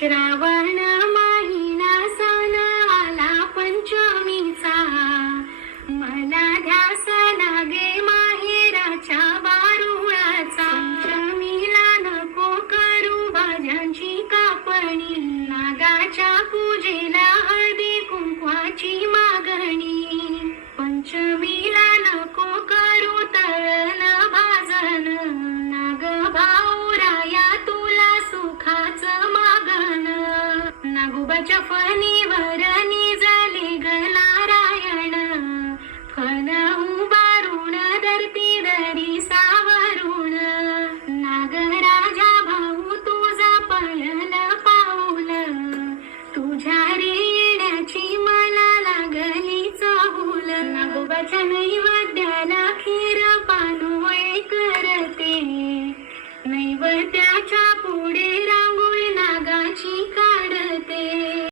श्रावण रूपाच्या फणी भरणी झाली ग नारायण फण उभारून धरती दरी सावरून नागराजा भाऊ तुझा पळण पाऊल. तुझ्या रेण्याची मला लागली चहूल. नागोबाच्या नैवद्याला खीर पानोय करते. नैवद्याच्या